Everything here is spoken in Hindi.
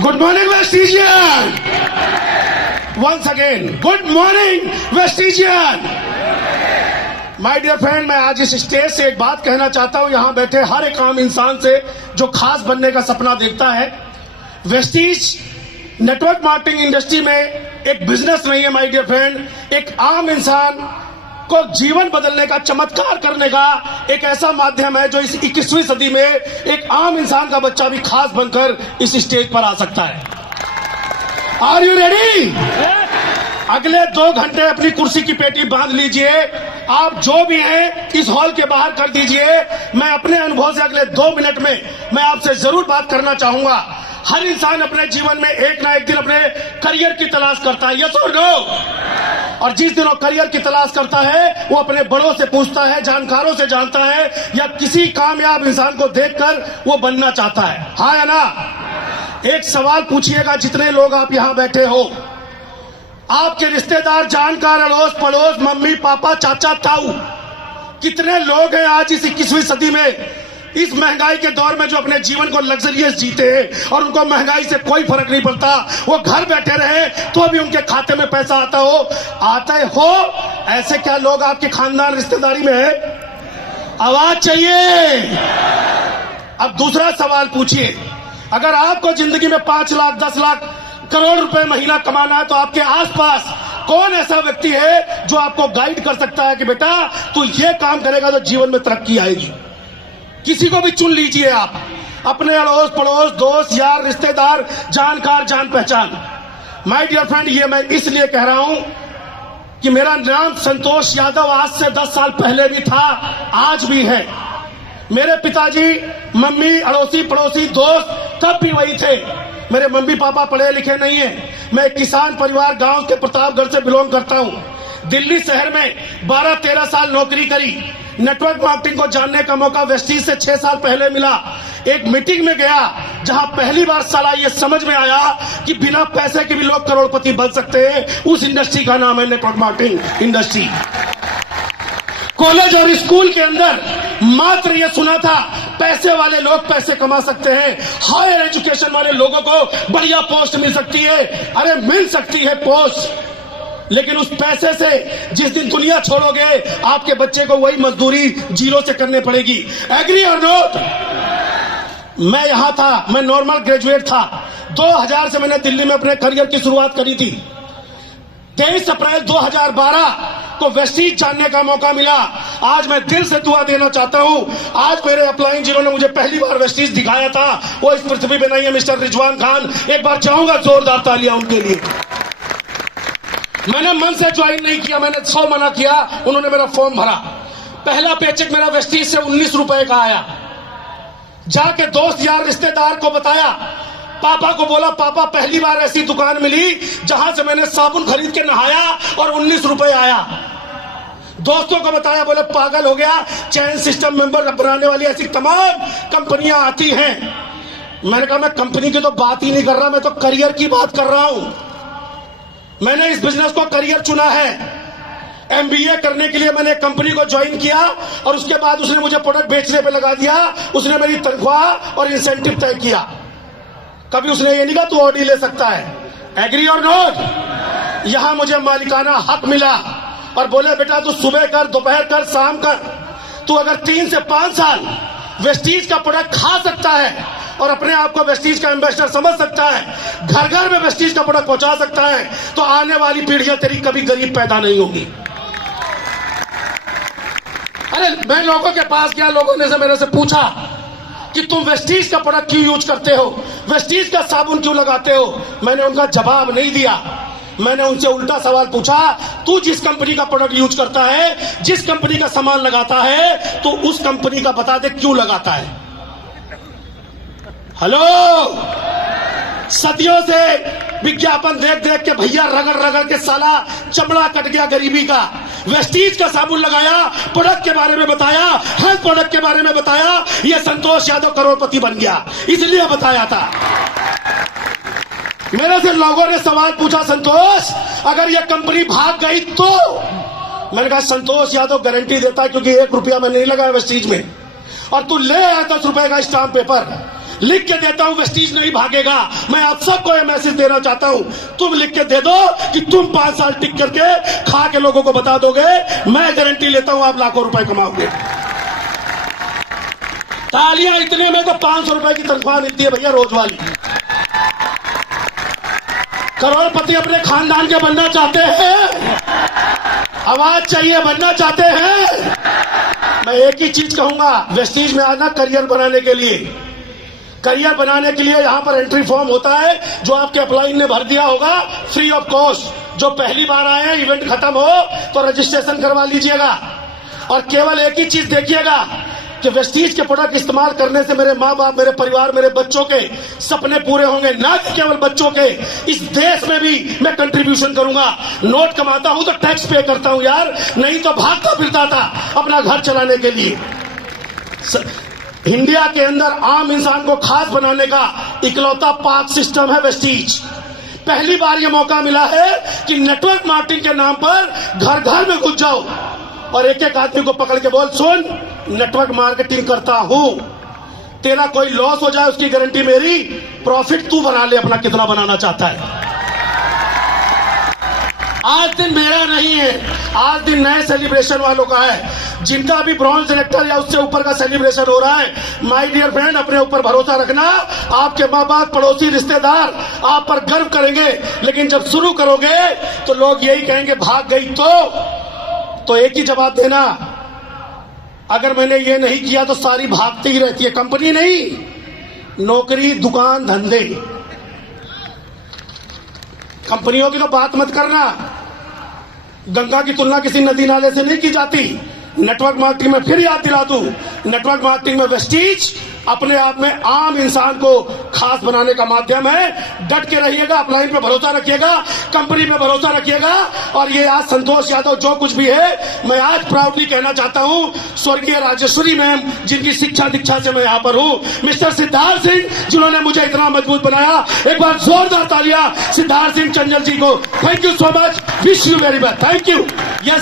Good morning, Vestigian. Once again, good morning, Vestigian. My dear friend, मैं आज इस स्टेज से एक बात कहना चाहता हूं, यहां बैठे हर एक आम इंसान से जो खास बनने का सपना देखता है। वेस्टीज नेटवर्क मार्केटिंग इंडस्ट्री में एक बिजनेस नहीं है माय डियर फ्रेंड, एक आम इंसान को जीवन बदलने का, चमत्कार करने का एक ऐसा माध्यम है जो इस 21वीं सदी में एक आम इंसान का बच्चा भी खास बनकर इस स्टेज पर आ सकता है। Are you ready? अगले 2 घंटे अपनी कुर्सी की पेटी बांध लीजिए, आप जो भी हैं इस हॉल के बाहर कर दीजिए। मैं अपने अनुभव से अगले 2 मिनट में मैं आपसे जरूर बात करना चाहूंगा। हर इंसान अपने जीवन में एक ना एक दिन अपने करियर की तलाश करता है, यस और नो? और जिस दिन वो करियर की तलाश करता है वो अपने बड़ों से पूछता है, जानकारों से जानता है, या किसी कामयाब इंसान को देखकर वो बनना चाहता है, हाँ या ना? एक सवाल पूछिएगा, जितने लोग आप यहां बैठे हो, आपके रिश्तेदार, जानकार, अड़ोस पड़ोस, मम्मी पापा, चाचा ताऊ, कितने लोग हैं आज इस 21वीं सदी में, इस महंगाई के दौर में, जो अपने जीवन को लग्जरियस जीते हैं और उनको महंगाई से कोई फर्क नहीं पड़ता, वो घर बैठे रहे तो भी उनके खाते में पैसा आता हो? ऐसे क्या लोग आपके खानदान, रिश्तेदारी में है? आवाज चाहिए। अब दूसरा सवाल पूछिए, अगर आपको जिंदगी में 5 लाख, 10 लाख, करोड़ रुपए महीना कमाना है, तो आपके आसपास कौन ऐसा व्यक्ति है जो आपको गाइड कर सकता है कि बेटा तू ये काम करेगा तो जीवन में तरक्की आएगी? किसी को भी चुन लीजिए आप, अपने अड़ोस पड़ोस, दोस्त यार, रिश्तेदार, जानकार, जान पहचान। माय डियर फ्रेंड, ये मैं इसलिए कह रहा हूं कि मेरा नाम संतोष यादव आज से 10 साल पहले भी था, आज भी है। मेरे पिताजी, मम्मी, अड़ोसी पड़ोसी, दोस्त तब भी वही थे। मेरे मम्मी पापा पढ़े लिखे नहीं है। मैं एक किसान परिवार, गांव के प्रतापगढ़ से बिलोंग करता हूं। दिल्ली शहर में 12-13 साल नौकरी करी। नेटवर्क मार्केटिंग को जानने का मौका वेस्टीज से 6 साल पहले मिला। एक मीटिंग में गया जहां पहली बार साला ये समझ में आया कि बिना पैसे के भी लोग करोड़पति बन सकते हैं। उस इंडस्ट्री का नाम है नेटवर्क मार्केटिंग इंडस्ट्री। कॉलेज और स्कूल के अंदर मात्र ये सुना था पैसे वाले लोग पैसे कमा सकते हैं, हायर एजुकेशन वाले लोगों को बढ़िया पोस्ट मिल सकती है। अरे मिल सकती है पोस्ट, लेकिन उस पैसे से जिस दिन दुनिया छोड़ोगे आपके बच्चे को वही मजदूरी जीरो से करनी पड़ेगी। एग्री और नोट? मैं यहां था, मैं नॉर्मल ग्रेजुएट था। 2000 से मैंने दिल्ली में अपने करियर की शुरुआत करी थी। 23 अप्रैल 2012 को वेस्टीज जानने का मौका मिला। आज मैं दिल से दुआ देना चाहता हूं, आज मेरे अपलाइन जिन्होंने मुझे पहली बार वेस्टीज दिखाया था वो इस पृथ्वी पे नहीं है, मिस्टर रिजवान खान। एक बार चाहूंगा जोरदार तालियां उनके लिए। मैंने मन से ज्वाइन नहीं किया, मैंने 100 मना किया, उन्होंने मेरा फॉर्म भरा। पहला पेचेक मेरा वेस्टीज से 19 रुपए का आया। जाके दोस्त यार रिश्तेदार को बताया, पापा को बोला, पापा पहली बार ऐसी दुकान मिली जहां से मैंने साबुन खरीद के नहाया और 19 रुपए आया। दोस्तों को बताया, बोले पागल हो गया, चैन सिस्टम मेंबर बनाने वाली ऐसी तमाम कंपनियां आती हैं। मैंने कहा मैं कंपनी की तो बात ही नहीं कर रहा, मैं तो करियर की बात कर रहा हूं। मैंने इस बिजनेस को करियर चुना है। MBA करने के लिए मैंने कंपनी को ज्वाइन किया और उसके बाद उसने मुझे प्रोडक्ट बेचने पे लगा दिया। उसने मेरी तनख्वाह और इंसेंटिव तय किया। कभी उसने ये नहीं कहा तू ऑडी ले सकता है। एग्री और नोट? यहां मुझे मालिकाना हक मिला और बोले बेटा तू सुबह कर, दोपहर कर, शाम कर। तू अगर 3 से 5 साल वेस्टीज का प्रोडक्ट खा सकता है और अपने आप को वेस्टीज का एम्बेसडर समझ सकता है, घर घर में वेस्टीज का प्रोडक्ट पहुंचा सकता है, तो आने वाली पीढ़ियां तेरी कभी गरीब पैदा नहीं होगी। अरे मैं लोगों के पास गया, लोगों ने मेरे से पूछा कि तुम वेस्टीज का प्रोडक्ट क्यों यूज करते हो, वेस्टीज का साबुन क्यों लगाते हो? मैंने उनका जवाब नहीं दिया। मैंने उनसे उल्टा सवाल पूछा, तू जिस कंपनी का प्रोडक्ट यूज करता है, जिस कंपनी का सामान लगाता है, तो उस कंपनी का बता दे क्यों लगाता है। हेलो, सदियों से विज्ञापन देख देख के भैया रगड़ रगड़ के साला चमड़ा कट गया गरीबी का। वेस्टीज का साबुन लगाया, प्रोडक्ट के बारे में बताया, हेल्थ प्रोडक्ट के बारे में बताया, ये संतोष यादव करोड़पति बन गया, इसलिए बताया था। मेरे से लोगों ने सवाल पूछा, संतोष अगर ये कंपनी भाग गई तो? मैंने कहा संतोष यादव गारंटी देता है, क्योंकि 1 रुपया मैं नहीं लगाया वेस्टीज में, और तू ले आया 10 रुपए का स्टाम्प पेपर। लिख के देता हूं, वेस्टीज नहीं भागेगा। मैं आप सबको यह मैसेज देना चाहता हूं, तुम लिख के दे दो कि तुम 5 साल टिक करके खा के लोगों को बता दोगे। मैं गारंटी लेता हूं आप लाखों रुपए कमाओगे। तालियां इतने में तो 500 रुपए की तनख्वाह मिलती है भैया रोज वाली। करोड़पति अपने खानदान के बनना चाहते हैं, आवाज चाहिए, बनना चाहते हैं। मैं एक ही चीज कहूंगा, वेस्टीज में आना करियर बनाने के लिए, करियर बनाने के लिए यहां पर एंट्री फॉर्म होता है जो आपके अपलाइन ने भर दिया होगा फ्री ऑफ कॉस्ट। जो पहली बार आए हैं, इवेंट खत्म हो तो रजिस्ट्रेशन करवा लीजिएगा। और केवल एक ही चीज देखिएगा कि वेस्टीज के प्रोडक्ट इस्तेमाल करने से मेरे माँ बाप, मेरे परिवार, मेरे बच्चों के सपने पूरे होंगे। ना कि केवल बच्चों के, इस देश में भी मैं कंट्रीब्यूशन करूंगा। नोट कमाता हूं तो टैक्स पे करता हूं यार, नहीं तो भागता फिरता था अपना घर चलाने के लिए। इंडिया के अंदर आम इंसान को खास बनाने का इकलौता पाक सिस्टम है वेस्टीज। पहली बार यह मौका मिला है कि नेटवर्क मार्केटिंग के नाम पर घर घर में घुस जाओ और एक एक आदमी को पकड़ के बोल, सुन नेटवर्क मार्केटिंग करता हूं, तेरा कोई लॉस हो जाए उसकी गारंटी मेरी, प्रॉफिट तू बना ले अपना, कितना बनाना चाहता है। आज दिन मेरा नहीं है, आज दिन नए सेलिब्रेशन वालों का है, जिनका भी ब्रॉन्ज डायरेक्टर या उससे ऊपर का सेलिब्रेशन हो रहा है। माय डियर फ्रेंड, अपने ऊपर भरोसा रखना। आपके माँ बाप, पड़ोसी, रिश्तेदार आप पर गर्व करेंगे, लेकिन जब शुरू करोगे तो लोग यही कहेंगे भाग गई। तो एक ही जवाब देना, अगर मैंने ये नहीं किया तो सारी भागती ही रहती है। कंपनी नहीं, नौकरी, दुकान, धंधे। कंपनियों की तो बात मत करना, गंगा की तुलना किसी नदी नाले से नहीं की जाती। नेटवर्क मार्केटिंग में फिर याद दिला दूं, नेटवर्क मार्केटिंग में वेस्टीज अपने आप में आम इंसान को खास बनाने का माध्यम है। डट के रहिएगा, अपलाइन पे भरोसा रखिएगा, कंपनी पे भरोसा रखिएगा। और ये आज संतोष यादव जो कुछ भी है, मैं आज प्राउडली कहना चाहता हूं, स्वर्गीय राजेश्वरी मैम जिनकी शिक्षा दीक्षा से मैं यहां पर हूं, मिस्टर सिद्धार्थ सिंह जिन्होंने मुझे इतना मजबूत बनाया। एक बार जोरदार तालियां सिद्धार्थ सिंह चंचल जी को। Thank you so much, wish you very much, thank you. Yes.